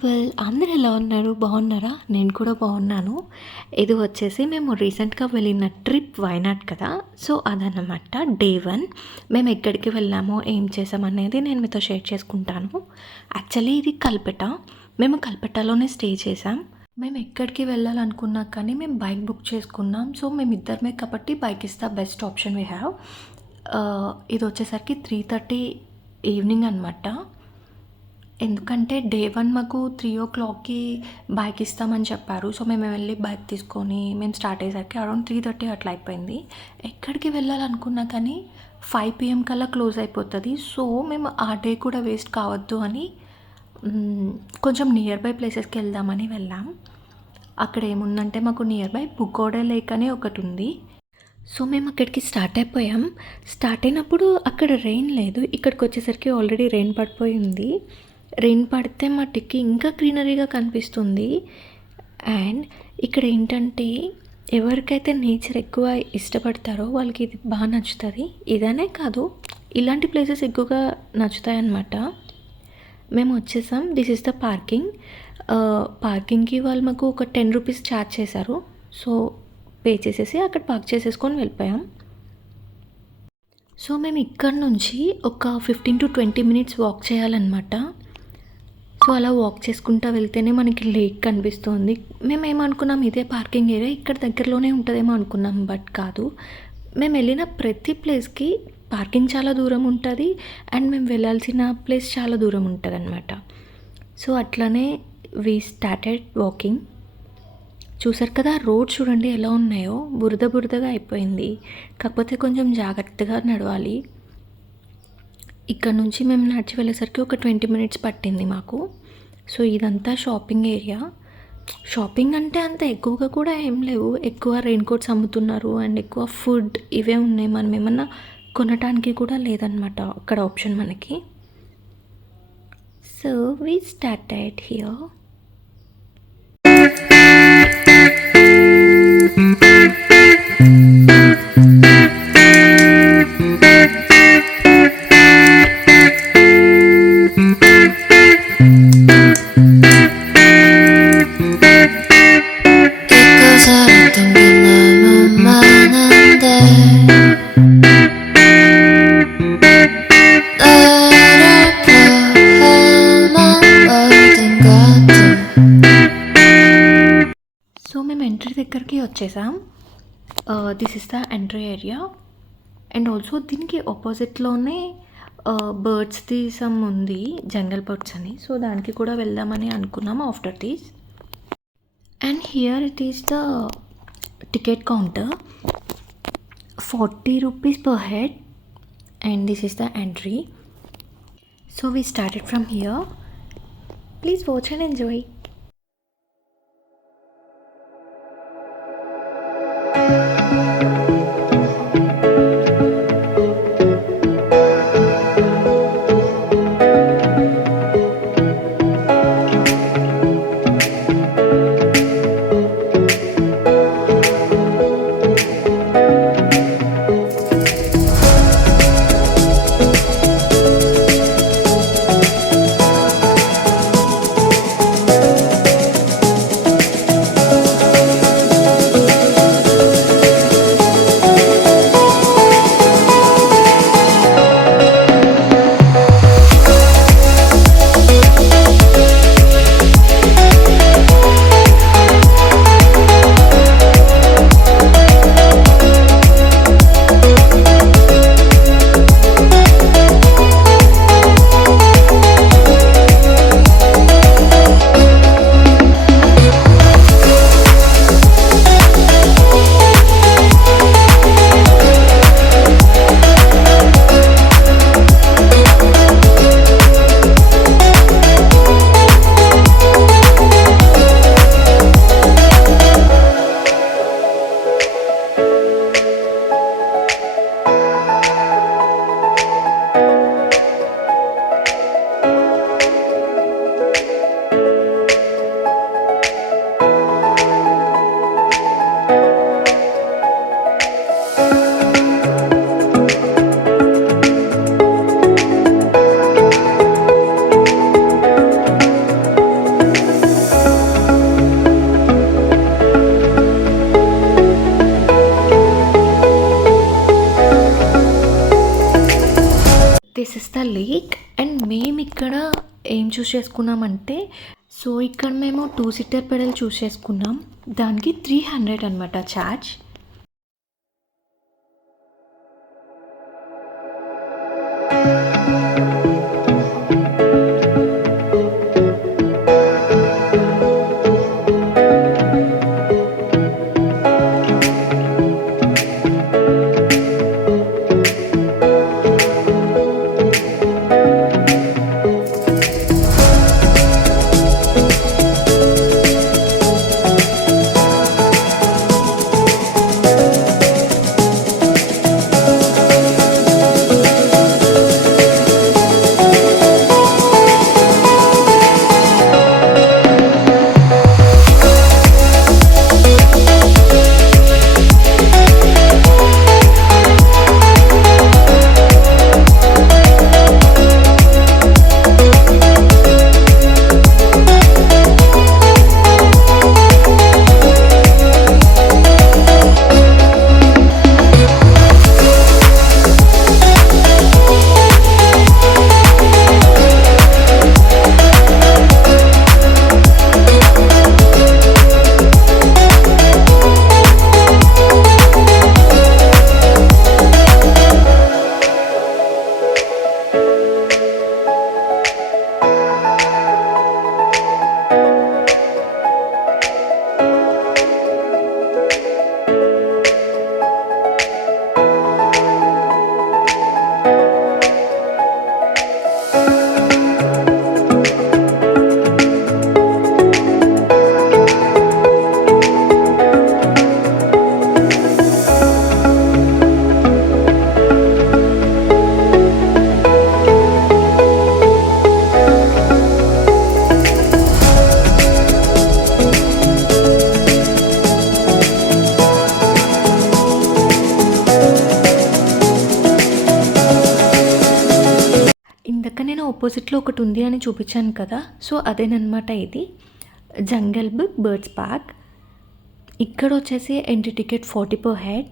పీపుల్ అందరూ ఎలా ఉన్నారు? బాగున్నారా? నేను కూడా బాగున్నాను. ఇది వచ్చేసి మేము రీసెంట్గా వెళ్ళిన ట్రిప్ వయనాడ్ కదా. సో అదనమాట డే 1. మేము ఎక్కడికి వెళ్ళామో ఏం చేసామనేది నేను మీతో షేర్ చేసుకుంటాను. యాక్చువల్లీ ఇది కల్పెట. మేము కల్పెటలోనే స్టే చేసాం. మేము ఎక్కడికి వెళ్ళాలనుకున్నా కానీ మేము బైక్ బుక్ చేసుకున్నాం. సో మేమిద్దరమే కాబట్టి bike is the best option we have. ఇది వచ్చేసరికి 3:30 ఈవినింగ్ అనమాట. ఎందుకంటే డే 1 మాకు 3 o'clockకి బైక్ ఇస్తామని చెప్పారు. సో మేము వెళ్ళి బైక్ తీసుకొని మేము స్టార్ట్ అయ్యేసరికి అరౌండ్ 3:30 అట్లా అయిపోయింది. ఎక్కడికి వెళ్ళాలనుకున్నా కానీ 5 PM కల్లా క్లోజ్ అయిపోతుంది. సో మేము ఆ డే కూడా వేస్ట్ కావద్దు అని కొంచెం నియర్ బై ప్లేసెస్కి వెళ్దామని వెళ్ళాం. అక్కడ ఏముందంటే మాకు నియర్ బై పుకోడే లేక్ అని ఒకటి ఉంది. సో మేము అక్కడికి స్టార్ట్ అయిపోయాం. స్టార్ట్ అయినప్పుడు అక్కడ రెయిన్ లేదు. ఇక్కడికి వచ్చేసరికి ఆల్రెడీ రెయిన్ పడిపోయింది. రెయిన్ పడితే మట్టికి ఇంకా గ్రీనరీగా కనిపిస్తుంది. అండ్ ఇక్కడ ఏంటంటే ఎవరికైతే నేచర్ ఎక్కువ ఇష్టపడతారో వాళ్ళకి ఇది బాగా నచ్చుతుంది. ఇదనే కాదు, ఇలాంటి ప్లేసెస్ ఎక్కువగా నచ్చుతాయి అన్నమాట. మేము వచ్చేసాం. This is the parking. పార్కింగ్కి వాళ్ళు మాకు ఒక 10 రూపీస్ ఛార్జ్ చేశారు. సో పే చేసేసి అక్కడ పార్క్ చేసేసుకొని వెళ్ళిపోయాం. సో మేము ఇక్కడ నుంచి ఒక 15 to 20 minutes వాక్ చేయాలన్నమాట. సో అలా వాక్ చేసుకుంటూ వెళ్తేనే మనకి లేక్ కనిపిస్తుంది. మేము ఏమనుకున్నాం ఇదే పార్కింగ్ ఏరియా ఇక్కడ దగ్గరలోనే ఉంటుందేమో అనుకున్నాం. బట్ కాదు, మేము వెళ్ళిన ప్రతి ప్లేస్కి పార్కింగ్ చాలా దూరం ఉంటుంది అండ్ మేము వెళ్ళాల్సిన ప్లేస్ చాలా దూరం ఉంటుంది అనమాట. సో అట్లనే వీ స్టార్టెడ్ వాకింగ్. చూసారు కదా, రోడ్ చూడండి ఎలా ఉన్నాయో, బురద బురదగా అయిపోయింది. కాకపోతే కొంచెం జాగ్రత్తగా నడవాలి. ఇక్కడ నుంచి మేము నడిచి వెళ్ళేసరికి ఒక 20 minutes పట్టింది మాకు. సో ఇదంతా షాపింగ్ ఏరియా. షాపింగ్ అంటే అంత ఎక్కువగా కూడా ఏం లేవు. ఎక్కువ రెయిన్ కోట్స్ అమ్ముతున్నారు అండ్ ఎక్కువ ఫుడ్ ఇవే ఉన్నాయి. మనం ఏమన్నా కొనడానికి కూడా లేదనమాట అక్కడ ఆప్షన్ మనకి. So we started here. So మేము ఎంట్రీ దగ్గరికి వచ్చేసాం. This is the entry area. And also దీనికి ఆపోజిట్లోనే బర్డ్స్ది సమ్ ఉంది, జంగల్ బర్డ్స్ అని. సో దానికి కూడా వెళ్దామని అనుకున్నాము after this. And here it is the ticket counter. 40 rupees per head. And this is the entry. So we started from here. Please watch and enjoy. Is the lake. And మేము ఇక్కడ ఏం చూస్ చేసుకున్నామంటే, సో ఇక్కడ మేము 2 సీటర్ పెడల్ చూస్ చేసుకున్నాం. దానికి 300 అనమాట ఛార్జ్. నేను ఆపోజిట్లో ఒకటి ఉంది అని చూపించాను కదా, సో అదేనమాట ఇది జంగల్ బుక్ బర్డ్స్ పార్క్. ఇక్కడ వచ్చేసి entry ticket 40 per head.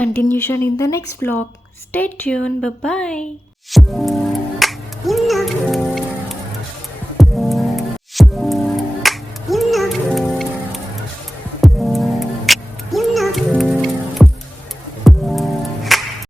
Continuation in the next vlog. Stay tuned. Bye bye.